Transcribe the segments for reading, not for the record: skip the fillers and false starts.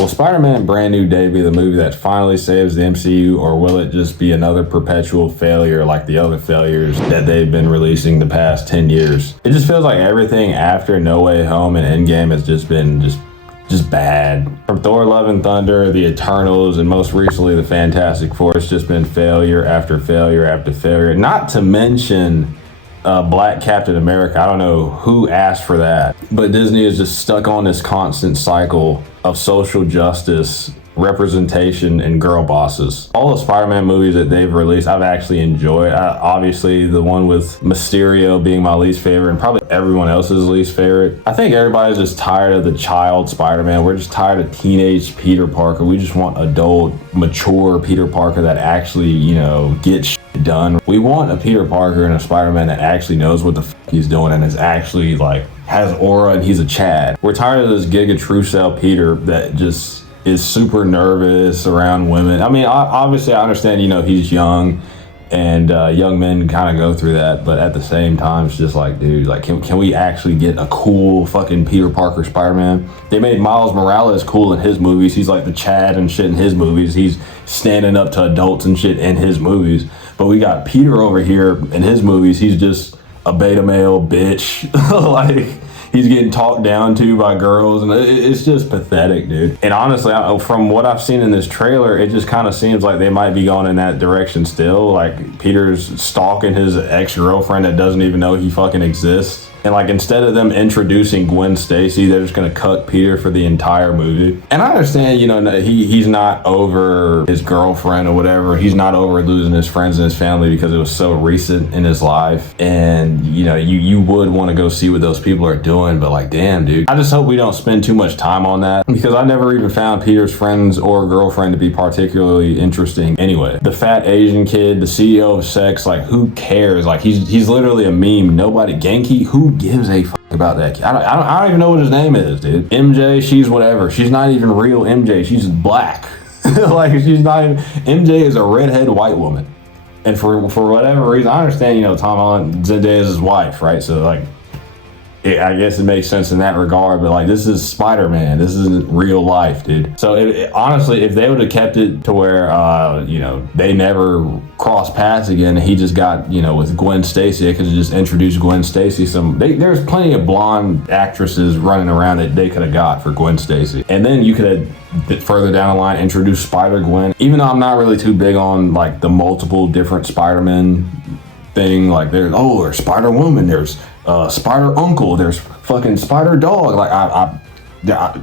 Will Spider-Man Brand New Day be the movie that finally saves the MCU, or will it just be another perpetual failure like the other failures that they've been releasing the past 10 years? It just feels like everything after No Way Home and Endgame has just been just bad. From Thor Love and Thunder, the Eternals, and most recently the Fantastic Four, it's just been failure after failure after failure. Not to mention Black Captain America. I don't know who asked for that, but Disney is just stuck on this constant cycle of social justice, representation, and girl bosses. All the Spider-Man movies that they've released, I've actually enjoyed. Obviously, the one with Mysterio being my least favorite, and probably everyone else's least favorite. I think everybody's just tired of the child Spider-Man. We're just tired of teenage Peter Parker. We just want adult, mature Peter Parker that actually, gets shit done. We want a Peter Parker and a Spider-Man that actually knows what the fuck he's doing and is actually has aura, and he's a Chad. We're tired of this Giga True Cell Peter that just is super nervous around women. I mean, obviously I understand, he's young, and young men kind of go through that, but at the same time, it's just like, dude, can we actually get a cool fucking Peter Parker Spider-Man? They made Miles Morales cool in his movies. He's like the Chad and shit in his movies. He's standing up to adults and shit in his movies. But we got Peter over here in his movies. He's just a beta male bitch. He's getting talked down to by girls, and it's just pathetic, dude. And honestly, from what I've seen in this trailer, it just kind of seems like they might be going in that direction still. Like, Peter's stalking his ex-girlfriend that doesn't even know he fucking exists. And instead of them introducing Gwen Stacy, they're just gonna cuck Peter for the entire movie. And I understand, he's not over his girlfriend or whatever. He's not over losing his friends and his family because it was so recent in his life. And you would want to go see what those people are doing, but damn, dude. I just hope we don't spend too much time on that, because I never even found Peter's friends or girlfriend to be particularly interesting anyway. The fat Asian kid, the CEO of sex, who cares? He's literally a meme. Nobody, Genki, who gives a fuck about that kid? I don't even know what his name is, dude. MJ, she's whatever. She's not even real MJ. She's black. She's not even, MJ is a redhead white woman. And for whatever reason, I understand, Tom Holland, Zendaya is his wife, right? So I guess it makes sense in that regard, but this is Spider-Man. This isn't real life, dude. So honestly, if they would have kept it to where, they never cross paths again, and he just got, with Gwen Stacy, they could have just introduced Gwen Stacy. There's plenty of blonde actresses running around that they could have got for Gwen Stacy. And then you could have, further down the line, introduced Spider-Gwen. Even though I'm not really too big on, the multiple different Spider-Man thing, there's Spider-Woman, there's Spider Uncle, there's fucking Spider Dog.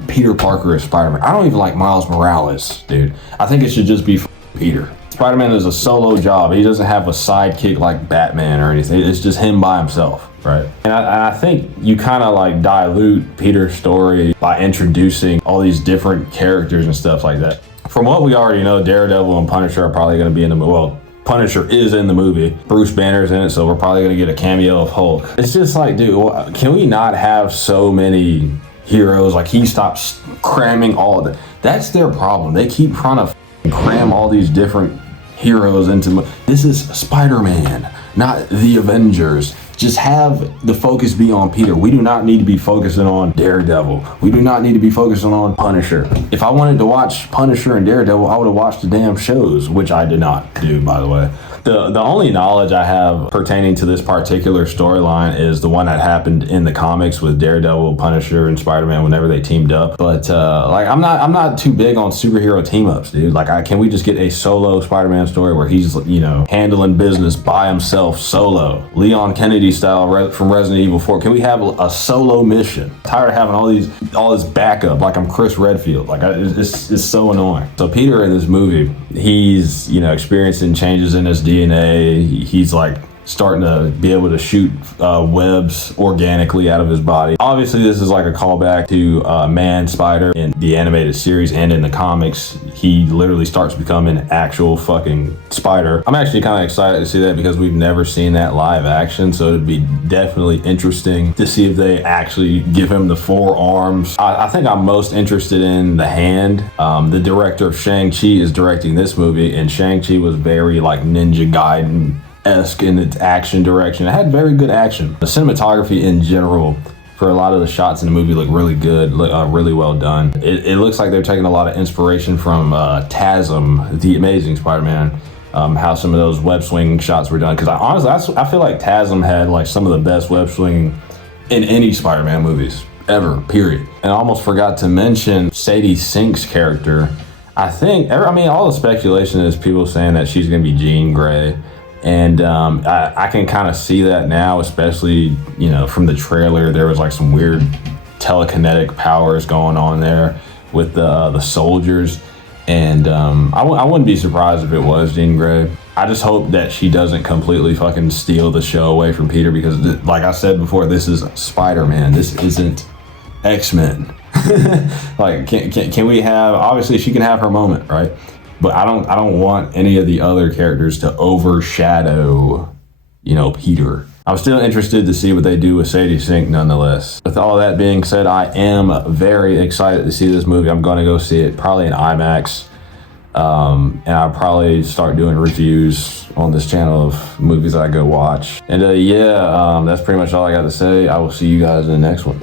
Peter Parker is Spider-Man. I don't even like Miles Morales, dude. I think it should just be Peter. Spider-Man is a solo job. He doesn't have a sidekick like Batman or anything. It's just him by himself, right? And I think you kind of dilute Peter's story by introducing all these different characters and stuff like that. From what we already know, Daredevil and Punisher are probably going to be in the movie. Well, Punisher is in the movie. Bruce Banner's in it, so we're probably going to get a cameo of Hulk. It's just dude, can we not have so many heroes? He stops cramming all of that. That's their problem. They keep trying to cram all these different heroes into. This is Spider-Man, not the Avengers. Just have the focus be on Peter. We do not need to be focusing on Daredevil. We do not need to be focusing on Punisher. If I wanted to watch Punisher and Daredevil, I would have watched the damn shows, which I did not do, by the way. The only knowledge I have pertaining to this particular storyline is the one that happened in the comics with Daredevil, Punisher, and Spider-Man whenever they teamed up. But I'm not too big on superhero team-ups, dude. Can we just get a solo Spider-Man story where he's handling business by himself, solo, Leon Kennedy style from Resident Evil 4? Can we have a solo mission? I'm tired of having all this backup. I'm Chris Redfield. It's so annoying. So Peter in this movie, he's experiencing changes in his DNA. He's starting to be able to shoot webs organically out of his body. Obviously, this is a callback to Man Spider in the animated series and in the comics. He literally starts becoming an actual fucking spider. I'm actually kind of excited to see that because we've never seen that live action, so it'd be definitely interesting to see if they actually give him the 4 arms. I think I'm most interested in the hand. The director of Shang-Chi is directing this movie, and Shang-Chi was very Ninja Gaiden-esque in its action direction. It had very good action. The cinematography in general for a lot of the shots in the movie look really good, really well done. It looks like they're taking a lot of inspiration from TASM, The Amazing Spider-Man, how some of those web swing shots were done. Because I feel like TASM had like some of the best web swing in any Spider-Man movies ever, period. And I almost forgot to mention Sadie Sink's character. I mean, all the speculation is people saying that she's going to be Jean Grey. And I can kind of see that now, especially, you know, from the trailer. There was like some weird telekinetic powers going on there with the soldiers. And I wouldn't be surprised if it was Jean Grey. I just hope that she doesn't completely fucking steal the show away from Peter, because like I said before, this is Spider-Man. This isn't X-Men. Like, can we have, obviously she can have her moment, right? But I don't want any of the other characters to overshadow, you know, Peter. I'm still interested to see what they do with Sadie Sink nonetheless. With all that being said, I am very excited to see this movie. I'm going to go see it probably in IMAX. And I'll probably start doing reviews on this channel of movies I go watch. And that's pretty much all I got to say. I will see you guys in the next one.